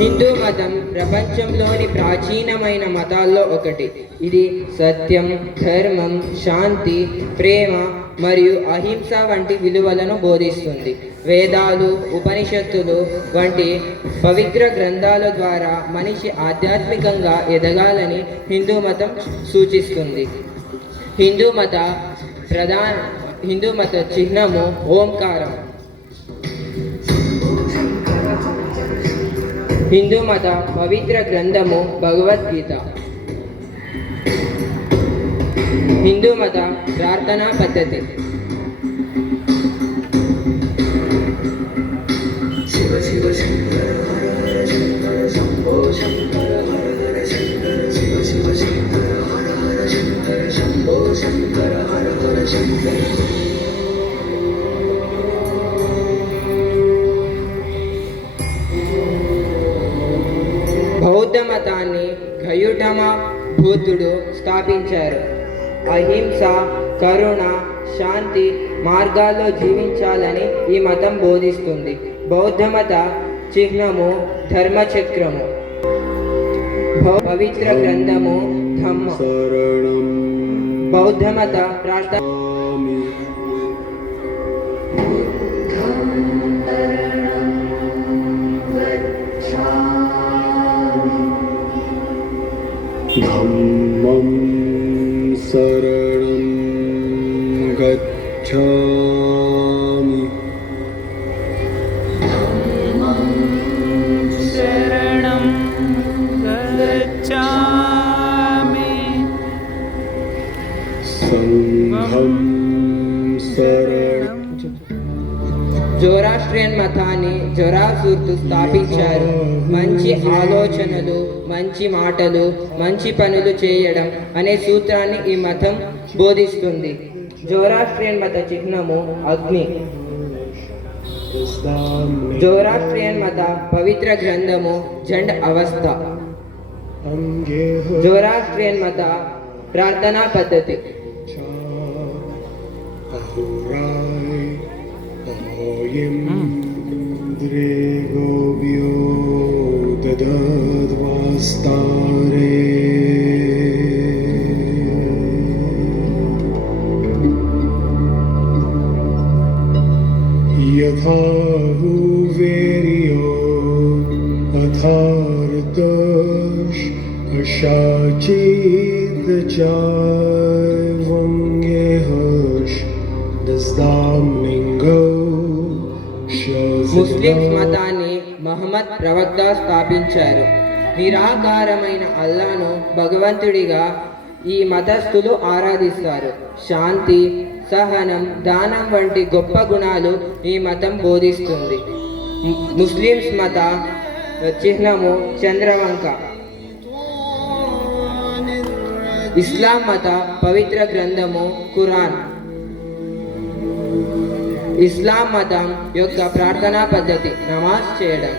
హిందూ మతం ప్రపంచంలోని ప్రాచీనమైన మతాల్లో ఒకటి. ఇది సత్యం, ధర్మం, శాంతి, ప్రేమ మరియు అహింస వంటి విలువలను బోధిస్తుంది. వేదాలు, ఉపనిషత్తులు వంటి పవిత్ర గ్రంథాల ద్వారా మనిషి ఆధ్యాత్మికంగా ఎదగాలని హిందూ మతం సూచిస్తుంది. హిందూ మత చిహ్నము ఓంకారం. హిందూ మత పవిత్ర గ్రంథము భగవద్గీత. హిందూ మత ప్రార్థనా పద్ధతి. శివ శివ శంకర హర హర శంకర శంభో శంకర హర హర శంకర శివ శివ శంకర హర హర శంకర శంభో శంకర హర హర శంకర. బౌద్ధ మతాన్ని గౌతమ బుద్ధుడు స్థాపించారు. అహింస, కరుణ, శాంతి మార్గాల్లో జీవించాలని ఈ మతం బోధిస్తుంది. బౌద్ధ మత చిహ్నము ధర్మచక్రము. పవిత్ర గ్రంథము ధమ్మ. బౌద్ధ మత ప్రార్థన. ధమ్మం శరణం గచ్ఛామి. ధమ్మం శరణం గచ్ఛామి. సంఘం శరణం. జోరాస్ట్రియన్ మతాన్ని జొరాసూర్తు స్థాపించారు. మంచి ఆలోచనలు, మంచి మాటలు, మంచి పనులు చేయడం అనే సూత్రాన్ని ఈ మతం బోధిస్తుంది. జోరాస్ట్రియన్ మత చిహ్నము అగ్ని. జోరాస్ట్రియన్ మత పవిత్ర గ్రంథము జండ్ అవస్థ. జోరాస్ట్రియన్ మత ప్రార్థనా పద్ధతి. ద్రేగోవ్యో దదద్వాస్తారే. యథాహువేర్యో అథార్దశ్ అశాచిదచావంగేహష్ దస్దాంలింగో. ముస్లిమ్స్ మతాన్ని మహమ్మద్ ప్రవక్త స్థాపించారు. నిరాకారమైన అల్లాను భగవంతుడిగా ఈ మతస్థులు ఆరాధిస్తారు. శాంతి, సహనం, దానం వంటి గొప్ప గుణాలు ఈ మతం బోధిస్తుంది. ముస్లిమ్స్ మత చిహ్నము చంద్రవంక. ఇస్లాం మత పవిత్ర గ్రంథము ఖురాన్. ఇస్లాం మతం యొక్క ప్రార్థనా పద్ధతి నమాజ్ చేయడం.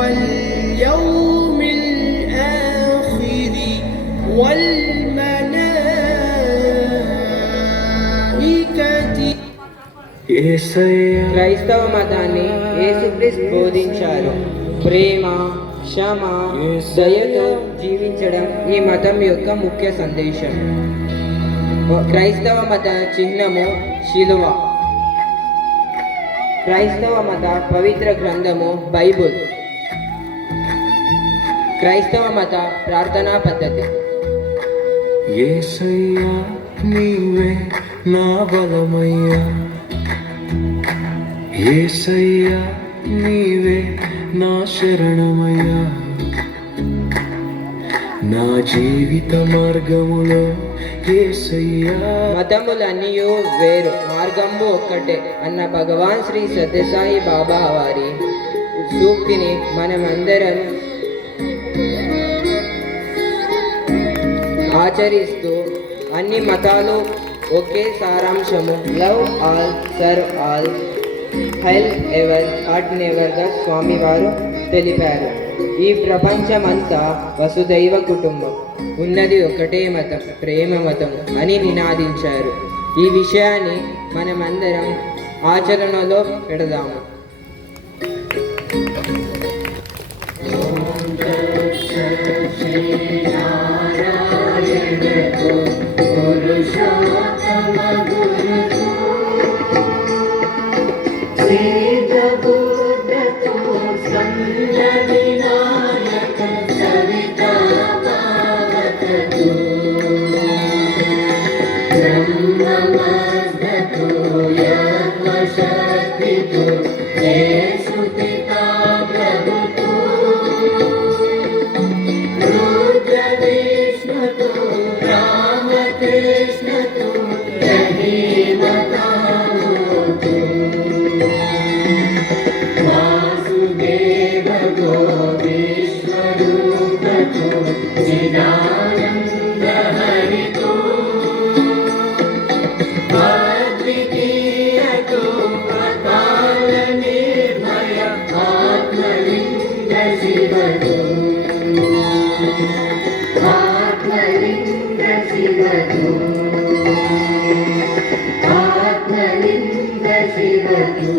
واليوم الآخر والملائكة. క్రైస్తవ మతాన్ని యేసుక్రీస్తు బోధించారు. ప్రేమ, క్షమ, దయతో జీవించడం ఈ మతం యొక్క ముఖ్య సందేశం. క్రైస్తవ మత చిహ్నము శిలువ. క్రైస్తవ మత పవిత్ర గ్రంథము బైబుల్. క్రైస్తవ మత ప్రార్థనా పద్ధతి. యేసయ్యా నీవే నా బలమయ్యా. యేసయ్యా నీవే నా శరణమయ్యా. నా జీవిత మార్గములో యేసయ్యా. మతములన్నీ వేరు, మార్గంబు ఒక్కటే అన్న భగవాన్ శ్రీ సత్యసాయి బాబా వారి సూక్తిని మనమందరం ఆచరిస్తూ అన్ని మతాలు ఒకే సారాంశము love all serve all help ever hurt నెవర్గా స్వామివారు తెలిపారు. ఈ ప్రపంచమంతా వసుదైవ కుటుంబం, ఉన్నది ఒకటే మతం, ప్రేమ మతం అని నినాదించారు. ఈ విషయాన్ని మనమందరం ఆచరణలో పెడదాము. ఆత్మలింగ శివతు